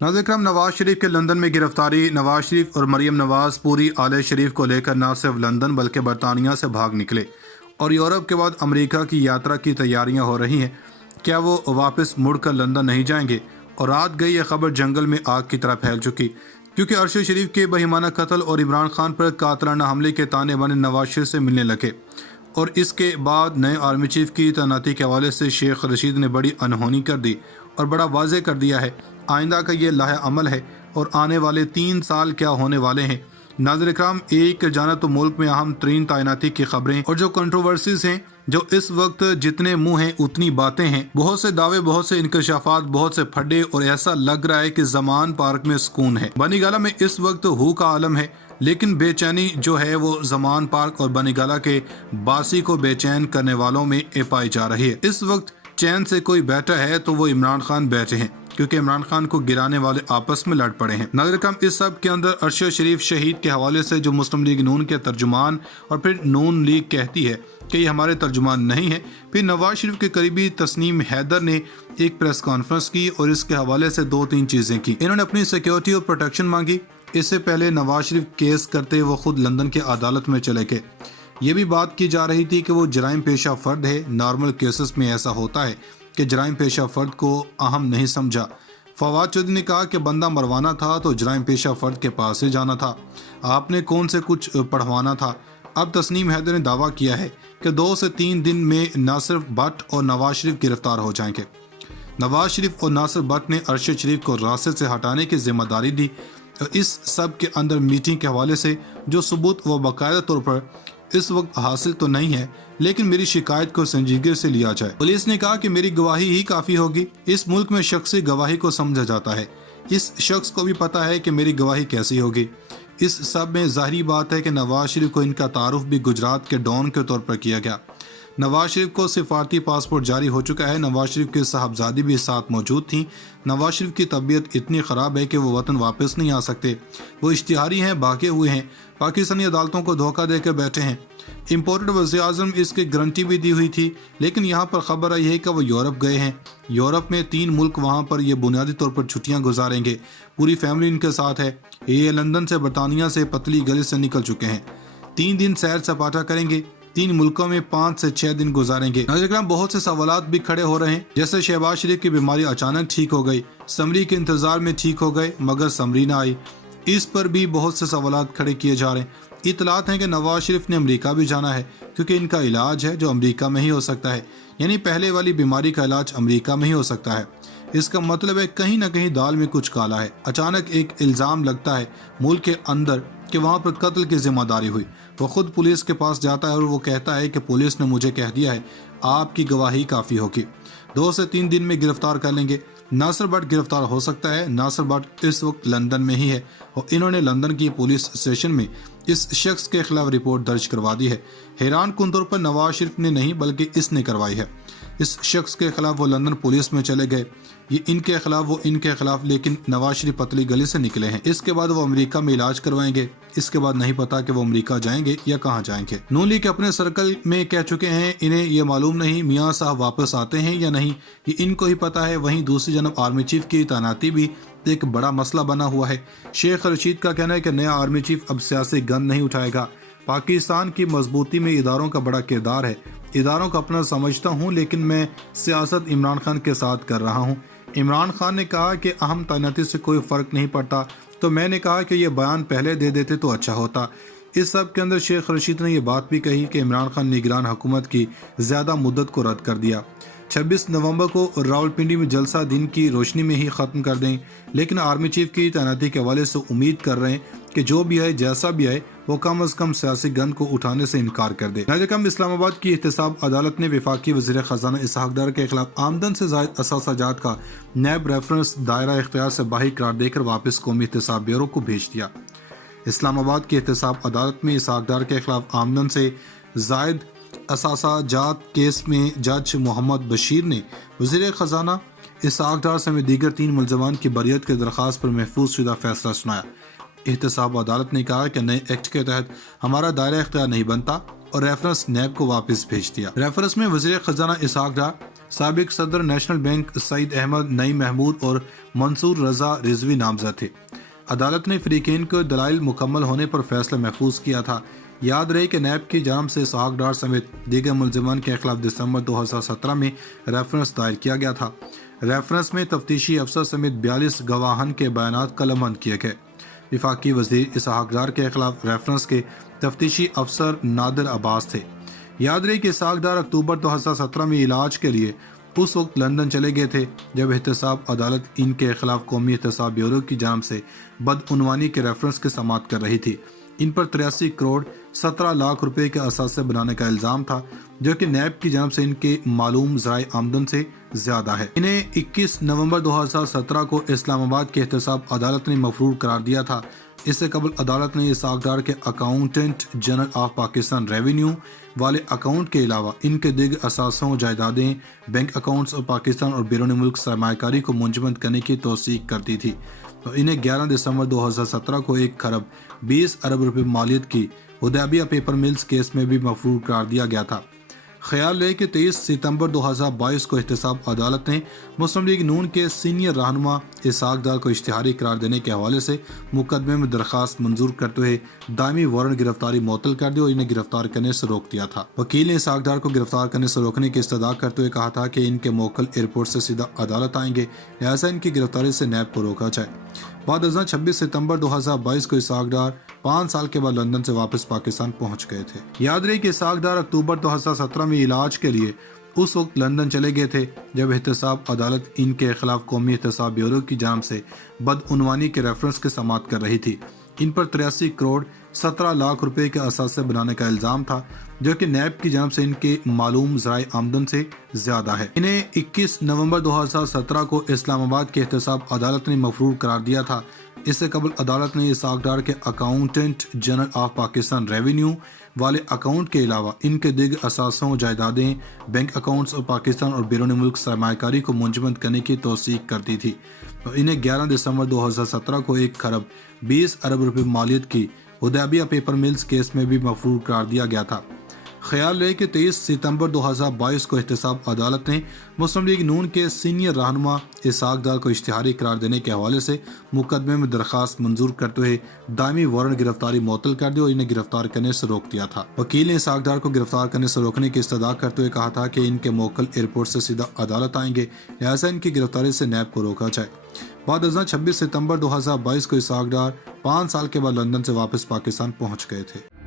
नाज़रीन इकराम, नवाज शरीफ के लंदन में गिरफ्तारी। नवाज शरीफ और मरियम नवाज पूरी आले शरीफ को लेकर न सिर्फ लंदन बल्कि बरतानिया से भाग निकले और यूरोप के बाद अमेरिका की यात्रा की तैयारियां हो रही हैं। क्या वो वापस मुड़कर लंदन नहीं जाएंगे? और रात गई यह खबर जंगल में आग की तरह फैल चुकी, क्योंकि अरशद शरीफ के बहिमाना कत्ल और इमरान खान पर कातलाना हमले के ताने बाने नवाज शरीफ से मिलने लगे। और इसके बाद नए आर्मी चीफ की तैनाती के हवाले से शेख रशीद ने बड़ी अनहोनी कर दी और बड़ा वाज़ेह कर दिया है आइंदा का ये लाहे अमल है और आने वाले 3 साल क्या होने वाले हैं। नाज़रीन इकराम, एक जानब तो मुल्क में अहम तरीन तैनाती की खबरें और जो कंट्रोवर्सीज हैं, जो इस वक्त जितने मुंह हैं उतनी बातें हैं, बहुत से दावे, बहुत से इंकशाफात, बहुत से फड्डे, और ऐसा लग रहा है कि जमान पार्क में सुकून है। बनीगाला में इस वक्त हू का आलम है, लेकिन बेचैनी जो है वो जमान पार्क और बनीगाला के बासी को बेचैन करने वालों में पाई जा रही है। इस वक्त चैन से कोई बैठा है तो वो इमरान खान बैठे हैं, क्योंकि इमरान खान को गिराने वाले आपस में लड़ पड़े हैं। नाज़रीन इकराम, इस सब के अंदर अरशद शरीफ शहीद के हवाले से जो मुस्लिम लीग नून के तर्जुमान और फिर नून लीग कहती है कि ये हमारे तर्जुमान नहीं है। फिर नवाज शरीफ के करीबी तस्नीम हैदर ने एक प्रेस कॉन्फ्रेंस की और इसके हवाले से 2-3 चीज़ें की। इन्होंने अपनी सिक्योरिटी और प्रोटेक्शन मांगी। इससे पहले नवाज शरीफ केस करते वो खुद लंदन के अदालत में चले गए। ये भी बात की जा रही थी कि वो जराइम पेशा फर्द है। नॉर्मल केसेस में ऐसा होता है कि जराइम पेशा फर्द को अहम नहीं समझा। फवाद चौधरी ने कहा कि बंदा मरवाना था तो जराइम पेशा फर्द के पास से जाना था, आपने कौन से कुछ पढ़वाना था। अब तस्नीम हैदर ने दावा किया है कि 2 से 3 दिन में नासिर भट्ट और नवाज शरीफ गिरफ्तार हो जाएंगे। नवाज शरीफ और नासिर भट्ट ने अरशद शरीफ को रास्ते से हटाने की जिम्मेदारी दी। और इस सब के अंदर मीटिंग के हवाले से जो सबूत वो बाकायदा तौर पर इस वक्त हासिल तो नहीं है, लेकिन मेरी शिकायत को संजीदगी से लिया जाए। पुलिस ने कहा कि मेरी गवाही ही काफ़ी होगी। इस मुल्क में शख्सी गवाही को समझा जाता है। इस शख्स को भी पता है कि मेरी गवाही कैसी होगी। इस सब में ज़ाहिरी बात है कि नवाज शरीफ को इनका तारुफ भी गुजरात के डॉन के तौर पर किया गया। नवाज शरीफ को सिफारती पासपोर्ट जारी हो चुका है। नवाज शरीफ के साहबजादी भी साथ मौजूद थी। नवाज शरीफ की तबीयत इतनी ख़राब है कि वो वतन वापस नहीं आ सकते। वो इश्तिहारी हैं, भागे हुए हैं, पाकिस्तानी अदालतों को धोखा देकर बैठे हैं। इम्पोर्टेड वज़ीर-ए-आज़म इसकी गारंटी भी दी हुई थी, लेकिन यहाँ पर खबर आई है कि वो यूरोप गए हैं। यूरोप में 3 मुल्क वहाँ पर ये बुनियादी तौर पर छुट्टियाँ गुजारेंगे। पूरी फैमिली इनके साथ है। ये लंदन से बरतानिया से पतली गली से निकल चुके हैं। 3 दिन सैर सपाटा करेंगे। 3 मुल्कों में 5 से 6 दिन गुजारेंगे। नाज़रीन, बहुत से सवालात भी खड़े हो रहे हैं, जैसे शहबाज शरीफ की बीमारी अचानक ठीक हो गई, समरी के इंतजार में ठीक हो गए मगर समरी ना आई। इस पर भी बहुत से सवालात खड़े किए जा रहे हैं। इतलात हैं कि नवाज शरीफ ने अमेरिका भी जाना है, क्योंकि इनका इलाज है जो अमेरिका में ही हो सकता है। यानी पहले वाली बीमारी का इलाज अमेरिका में ही हो सकता है। इसका मतलब है कहीं ना कहीं दाल में कुछ काला है। अचानक एक इल्ज़ाम लगता है मुल्क के अंदर कि वहाँ पर कत्ल की जिम्मेदारी हुई। वो खुद पुलिस के पास जाता है और वो कहता है कि पुलिस ने मुझे कह दिया है आपकी गवाही काफ़ी होगी, 2 से 3 दिन में गिरफ्तार कर लेंगे। नासिर भट्ट गिरफ्तार हो सकता है। नासिर भट्ट इस वक्त लंदन में ही है और इन्होंने लंदन की पुलिस स्टेशन में इस शख्स के खिलाफ रिपोर्ट दर्ज करवा दी है। हैरान कुन तौर पर नवाज शरीफ ने नहीं बल्कि इसने करवाई है। इस शख्स के खिलाफ वो लंदन पुलिस में चले गए, ये इनके खिलाफ वो इनके खिलाफ, लेकिन नवाज शरीफ पतली गली से निकले हैं। इसके बाद वो अमेरिका में इलाज करवाएंगे। इसके बाद नहीं पता कि वो अमेरिका जाएंगे या कहाँ जाएंगे। नून लीग अपने सर्कल में कह चुके हैं इन्हें ये मालूम नहीं मियाँ साहब वापस आते हैं या नहीं, ये इनको ही पता है। वहीं दूसरी जानब आर्मी चीफ की तैनाती भी एक बड़ा मसला बना हुआ है। शेख रशीद का कहना है कि नया आर्मी चीफ अब सियासी गन नहीं उठाएगा। पाकिस्तान की मजबूती में इदारों का बड़ा किरदार है। इदारों को अपना समझता हूँ, लेकिन मैं सियासत इमरान खान के साथ कर रहा हूँ। इमरान खान ने कहा कि अहम तैनाती से कोई फ़र्क नहीं पड़ता, तो मैंने कहा कि ये बयान पहले दे देते तो अच्छा होता। इस सब के अंदर शेख रशीद ने यह बात भी कही कि इमरान खान निगरान हुकूमत की ज़्यादा मुद्दत को रद्द कर दिया। 26 नवंबर को रावलपिंडी में जलसा दिन की रोशनी में ही ख़त्म कर दें, लेकिन आर्मी चीफ की तैनाती के हवाले से उम्मीद कर रहे हैं कि जो भी आए जैसा भी आए वो कम अज़ कम सियासी गन को उठाने से इनकार कर दे। नाज़रीन, इस्लामाबाद की एहतसाब अदालत ने वफाकी वज़ीर ख़ज़ाना इसहाक डार के खिलाफ आमदन से ज़ायद असासाजात का नैब रेफरेंस दायरा इख्तियार से बाहर करार देकर वापस कौमी एहतसाब ब्यूरो को भेज दिया। इस्लामाबाद की एहतसाब अदालत में इसहाक डार के खिलाफ आमदन से ज़ायद असासाजात केस में जज मोहम्मद बशीर ने वज़ीर ख़ज़ाना इसहाक डार समेत दीगर 3 मुलज़मान की बरियत की दरख्वास्त पर महफूज शुदा फैसला सुनाया। एहतसाब अदालत ने कहा कि नए एक्ट के तहत हमारा दायरा इख्तियार नहीं बनता और रेफरेंस नैब को वापस भेज दिया। रेफरेंस में वज़ीर ख़ज़ाना इसहाक डार, سابق صدر نیشنل بینک سعید احمد نعیم محمود اور منصور رضا رضوی نامزد تھے۔ عدالت نے فریقین کو دلائل مکمل ہونے پر فیصلہ محفوظ کیا تھا۔ یاد رہے کہ نیب کی جانب سے اسحاق ڈار سمیت دیگر ملزمان کے خلاف دسمبر 2017 میں ریفرنس دائر کیا گیا تھا۔ ریفرنس میں تفتیشی افسر سمیت 42 گواہان کے بیانات قلم بند کیے گئے۔ وفاقی وزیر اسحاق ڈار کے خلاف ریفرنس کے تفتیشی افسر نادر عباس تھے۔ یاد رہے کہ اسحاق ڈار اکتوبر 2017 میں علاج کے لیے اس وقت لندن چلے گئے تھے جب احتساب عدالت ان کے خلاف قومی احتساب بیورو کی جانب سے بدعنوانی کے ریفرنس کی سماعت کر رہی تھی۔ ان پر 83 کروڑ 17 لاکھ روپے کے اثاثے بنانے کا الزام تھا جو کہ نیب کی جانب سے ان کے معلوم ذرائع آمدن سے زیادہ ہے۔ انہیں 21 نومبر 2017 کو اسلام آباد کے احتساب عدالت نے مفرور قرار دیا تھا۔ اس سے قبل عدالت نے اسحاق ڈار کے accountant general of Pakistan revenue والے اکاؤنٹ کے علاوہ ان کے دیگر اثاثوں، جائیدادیں، بینک اکاؤنٹس اور پاکستان اور بیرون ملک سرمایہ کاری کو منجمد کرنے کی توثیق کر دی تھی۔ تو انہیں 11 دسمبر 2017 کو 1 کروڑ 20 ارب روپے مالیت کی حدیبیہ پیپر ملز کیس میں بھی مفرور قرار دیا گیا تھا۔ خیال رہے کہ 23 ستمبر 2022 کو احتساب عدالت نے مسلم لیگ نون کے سینئر رہنما اسحاق ڈار کو اشتہاری قرار دینے کے حوالے سے مقدمے میں درخواست منظور کرتے ہوئے دائمی وارنٹ گرفتاری معطل کر دی اور انہیں گرفتار کرنے سے روک دیا تھا۔ وکیل نے اسحاق ڈار کو گرفتار کرنے سے روکنے کی استدعا کرتے ہوئے کہا تھا کہ ان کے موکل ایئرپورٹ سے سیدھا عدالت آئیں گے، لہٰذا ان کی گرفتاری سے نیب کو روکا جائے۔ بعد ازاں 26 ستمبر 2022 کو اسحاق ڈار 5 سال کے بعد لندن سے واپس پاکستان پہنچ گئے تھے۔ یاد رہے کہ اسحاق ڈار اکتوبر 2017 میں علاج کے لیے اس وقت لندن چلے گئے تھے جب احتساب عدالت ان کے خلاف قومی احتساب بیورو کی جانب سے بدعنوانی کے ریفرنس کی سماعت کر رہی تھی۔ ان پر 83 کروڑ 17 لاکھ روپے کے اثاثے بنانے کا الزام تھا جو کہ نیب کی جانب سے ان کے معلوم ذرائع آمدن سے زیادہ ہے۔ انہیں 21 نومبر 2017 کو اسلام آباد کے احتساب عدالت نے مفرور قرار دیا تھا۔ اس سے قبل عدالت نے اسحاق ڈار کے accountant general of Pakistan revenue والے اکاؤنٹ کے علاوہ ان کے دیگر اثاثوں، جائیدادیں، بینک اکاؤنٹس اور پاکستان اور بیرون ملک سرمایہ کاری کو منجمد کرنے کی توثیق کر دی تھی۔ تو انہیں 11 دسمبر 2017 کو 1 کروڑ 20 ارب روپے مالیت کی حدیبیہ پیپر ملز کیس میں بھی مفرور قرار دیا گیا تھا۔ خیال رہے کہ 23 ستمبر 2022 کو احتساب عدالت نے مسلم لیگ نون کے سینئر رہنما اسحاق ڈار کو اشتہاری قرار دینے کے حوالے سے مقدمے میں درخواست منظور کرتے ہوئے دائمی وارنٹ گرفتاری معطل کر دی اور انہیں گرفتار کرنے سے روک دیا تھا۔ وکیل نے اسحاق ڈار کو گرفتار کرنے سے روکنے کی استدعا کرتے ہوئے کہا تھا کہ ان کے موکل ایئرپورٹ سے سیدھا عدالت آئیں گے، لہٰذا ان کی گرفتاری سے نیب کو روکا جائے۔ بعد ازاں 26 ستمبر 2022 کو اسحاق ڈار 5 سال کے بعد لندن سے واپس پاکستان پہنچ گئے تھے۔